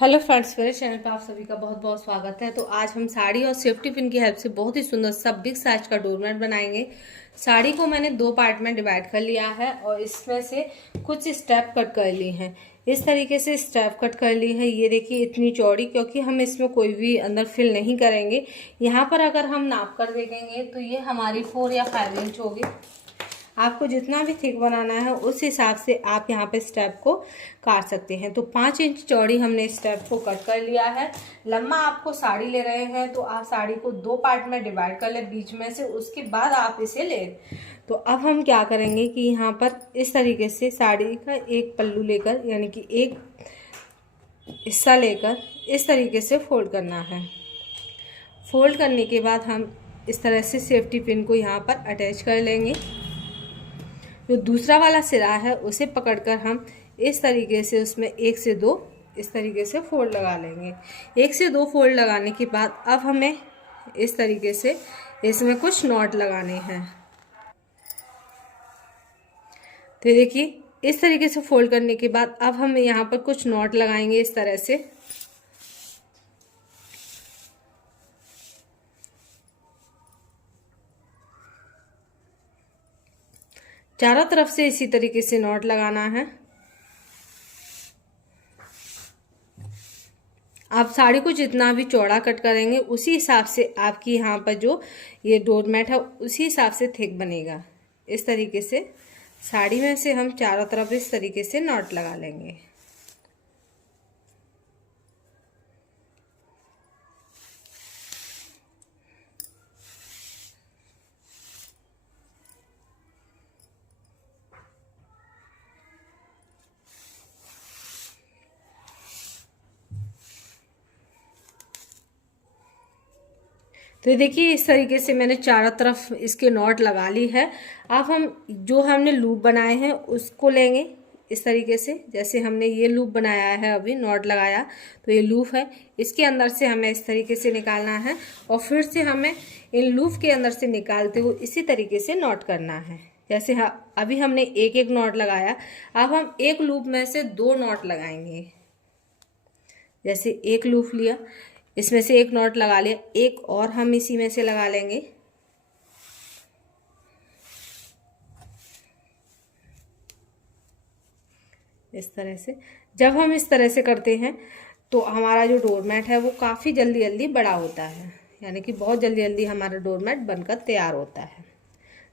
Hello friends, मेरे channel पर आप सभी का बहुत बहुत स्वागत है। तो आज हम साड़ी और सेफ्टी पिन की हेल्प से बहुत ही सुंदर सा बिग साइज का डोरमेट बनाएंगे। साड़ी को मैंने दो पार्ट में डिवाइड कर लिया है और इसमें से कुछ स्टेप कट कर ली हैं। इस तरीके से स्टेप कट कर ली है। ये देखिए इतनी चौड़ी, क्योंकि हम इसमें कोई भी अंदर फिल नहीं करेंगे। यहाँ पर अगर हम नाप कर देखेंगे तो ये हमारी 4 या 5 इंच होगी। आपको जितना भी थिक बनाना है उस हिसाब से आप यहाँ पे स्टेप को काट सकते हैं। तो 5 इंच चौड़ी हमने स्टेप को कट कर लिया है। लम्बा आपको साड़ी ले रहे हैं तो आप साड़ी को दो पार्ट में डिवाइड कर ले बीच में से, उसके बाद आप इसे ले। तो अब हम क्या करेंगे कि यहाँ पर इस तरीके से साड़ी का एक पल्लू लेकर, यानी कि एक हिस्सा लेकर इस तरीके से फोल्ड करना है। फोल्ड करने के बाद हम इस तरह से सेफ्टी पिन को यहाँ पर अटैच कर लेंगे। जो दूसरा वाला सिरा है उसे पकड़कर हम इस तरीके से उसमें 1 से 2 इस तरीके से फोल्ड लगा लेंगे। 1 से 2 फोल्ड लगाने के बाद अब हमें इस तरीके से इसमें कुछ नॉट लगाने हैं। तो देखिए इस तरीके से फोल्ड करने के बाद अब हम यहाँ पर कुछ नॉट लगाएंगे इस तरह से। चारों तरफ से इसी तरीके से नॉट लगाना है। आप साड़ी को जितना भी चौड़ा कट करेंगे उसी हिसाब से आपकी यहाँ पर जो ये डोरमेट है उसी हिसाब से थिक बनेगा। इस तरीके से साड़ी में से हम चारों तरफ इस तरीके से नॉट लगा लेंगे। तो देखिए इस तरीके से मैंने चारों तरफ इसके नॉट लगा ली है। अब हम जो हमने लूप बनाए हैं उसको लेंगे इस तरीके से। जैसे हमने ये लूप बनाया है, अभी नॉट लगाया तो ये लूप है, इसके अंदर से हमें इस तरीके से निकालना है और फिर से हमें इन लूप के अंदर से निकालते हुए इसी तरीके से नॉट करना है। जैसे अभी हमने एक एक नॉट लगाया, अब हम एक लूप में से 2 नॉट लगाएंगे। जैसे एक लूप लिया, इसमें से एक नॉट लगा लिया, एक और हम इसी में से लगा लेंगे। इस तरह से जब हम इस तरह से करते हैं तो हमारा जो डोरमेट है वो काफ़ी जल्दी जल्दी बड़ा होता है, यानी कि बहुत जल्दी जल्दी हमारा डोरमेट बनकर तैयार होता है।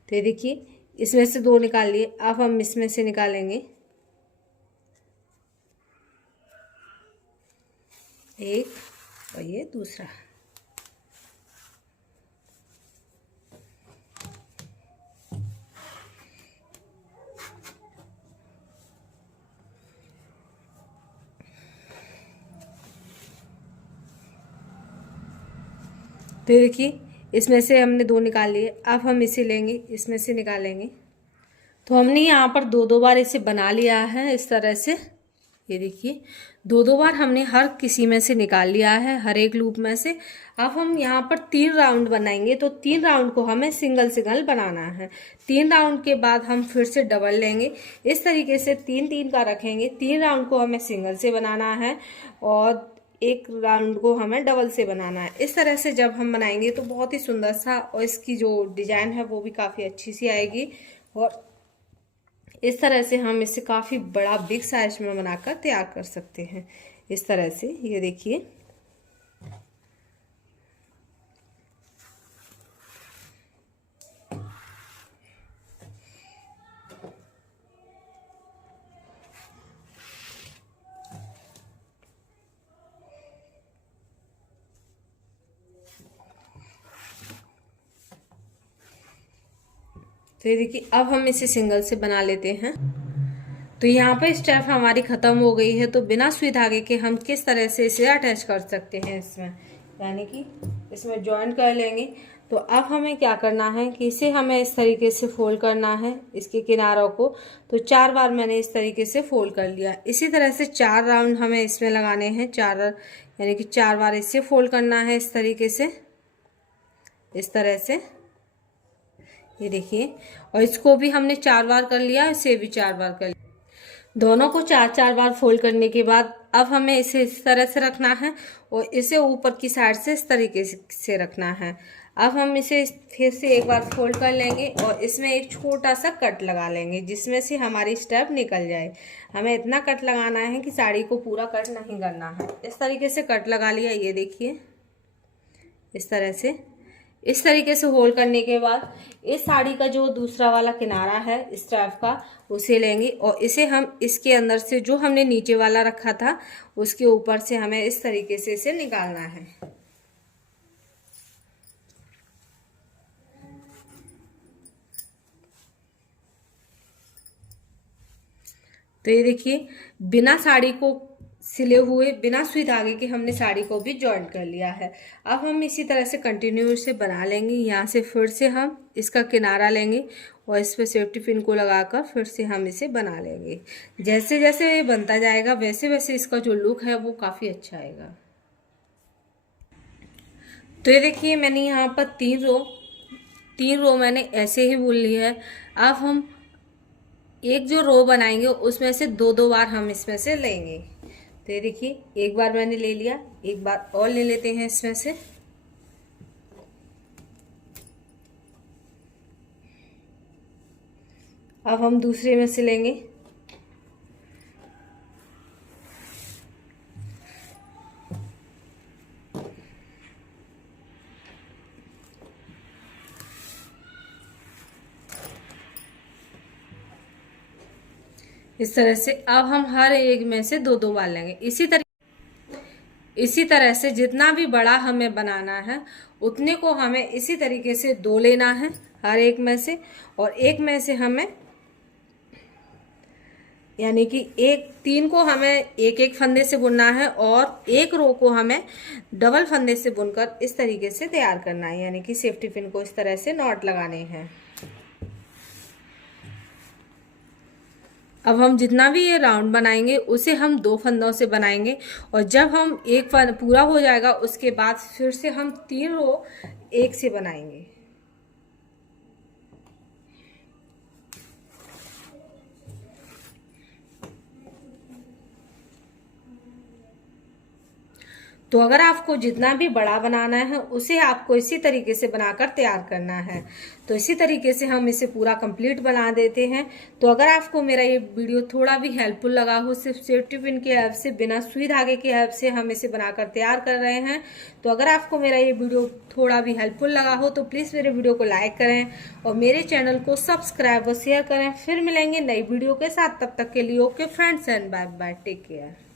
तो ये देखिए इसमें से 2 निकाल लिए, अब हम इसमें से निकालेंगे एक और ये दूसरा। तो देखिए इसमें से हमने 2 निकाल लिए, अब हम इसे लेंगे, इसमें से निकालेंगे। तो हमने यहाँ पर 2-2 बार इसे बना लिया है इस तरह से। ये देखिए 2-2 बार हमने हर किसी में से निकाल लिया है, हर एक लूप में से। अब हम यहाँ पर 3 राउंड बनाएंगे, तो 3 राउंड को हमें सिंगल सिंगल बनाना है। 3 राउंड के बाद हम फिर से डबल लेंगे, इस तरीके से 3-3 का रखेंगे। 3 राउंड को हमें सिंगल से बनाना है और एक राउंड को हमें डबल से बनाना है। इस तरह से जब हम बनाएंगे तो बहुत ही सुंदर सा, और इसकी जो डिजाइन है वो भी काफ़ी अच्छी सी आएगी। और इस तरह से हम इसे काफ़ी बड़ा बिग साइज में बनाकर तैयार कर सकते हैं। इस तरह से ये देखिए तो ये देखिए अब हम इसे सिंगल से बना लेते हैं। तो यहाँ पर स्टेप हमारी ख़त्म हो गई है। तो बिना सुई धागे के हम किस तरह से इसे अटैच कर सकते हैं इसमें, यानी कि इसमें जॉइन कर लेंगे। तो अब हमें क्या करना है कि इसे हमें इस तरीके से फोल्ड करना है, इसके किनारों को। तो 4 बार मैंने इस तरीके से फोल्ड कर लिया। इसी तरह से 4 राउंड हमें इसमें लगाने हैं, 4 यानी कि 4 बार इसे फोल्ड करना है इस तरीके से, इस तरह से। ये देखिए, और इसको भी हमने 4 बार कर लिया, इसे भी 4 बार कर लिया। दोनों को 4-4 बार फोल्ड करने के बाद अब हमें इसे इस तरह से रखना है और इसे ऊपर की साइड से इस तरीके से रखना है। अब हम इसे फिर से एक बार फोल्ड कर लेंगे और इसमें एक छोटा सा कट लगा लेंगे जिसमें से हमारी स्टेप निकल जाए। हमें इतना कट लगाना है कि साड़ी को पूरा कट नहीं करना है। इस तरीके से कट लगा लिया, ये देखिए इस तरह से। इस तरीके से होल्ड करने के बाद इस साड़ी का जो दूसरा वाला किनारा है स्ट्रैप का, उसे लेंगे और इसे हम इसके अंदर से जो हमने नीचे वाला रखा था उसके ऊपर से हमें इस तरीके से इसे निकालना है। तो ये देखिए बिना साड़ी को सिले हुए, बिना सुई धागे के हमने साड़ी को भी जॉइंट कर लिया है। अब हम इसी तरह से कंटिन्यू से बना लेंगे। यहाँ से फिर से हम इसका किनारा लेंगे और इस पर सेफ्टी पिन को लगाकर फिर से हम इसे बना लेंगे। जैसे जैसे ये बनता जाएगा वैसे वैसे इसका जो लुक है वो काफ़ी अच्छा आएगा। तो ये देखिए मैंने यहाँ पर तीन रो मैंने ऐसे ही बुन ली है। अब हम एक जो रो बनाएंगे उसमें से दो बार हम इसमें से लेंगे। तो ये देखिए एक बार मैंने ले लिया, एक बार और ले लेते हैं इसमें से। अब हम दूसरे में से लेंगे। इस तरह से अब हम हर एक में से दो बार लेंगे। इसी तरह से जितना भी बड़ा हमें बनाना है उतने को हमें इसी तरीके से दो लेना है हर एक में से, और एक में से हमें यानी कि तीन को हमें एक एक फंदे से बुनना है और एक रो को हमें डबल फंदे से बुनकर इस तरीके से तैयार करना है। यानी कि सेफ्टी पिन को इस तरह से नॉट लगाने हैं। अब हम जितना भी ये राउंड बनाएंगे उसे हम 2 फंदों से बनाएंगे और जब हम एक फंद पूरा हो जाएगा उसके बाद फिर से हम 3 रो एक से बनाएंगे। तो अगर आपको जितना भी बड़ा बनाना है उसे आपको इसी तरीके से बनाकर तैयार करना है। तो इसी तरीके से हम इसे पूरा कंप्लीट बना देते हैं। तो अगर आपको मेरा ये वीडियो थोड़ा भी हेल्पफुल लगा हो, सिर्फ सेफ्टी पिन की हेल्प से, बिना सुई धागे की हेल्प से हम इसे बनाकर तैयार कर रहे हैं। तो अगर आपको मेरा ये वीडियो थोड़ा भी हेल्पफुल लगा हो तो प्लीज़ मेरे वीडियो को लाइक करें और मेरे चैनल को सब्सक्राइब और शेयर करें। फिर मिलेंगे नई वीडियो के साथ, तब तक के लिए okay friends and bye bye, take care.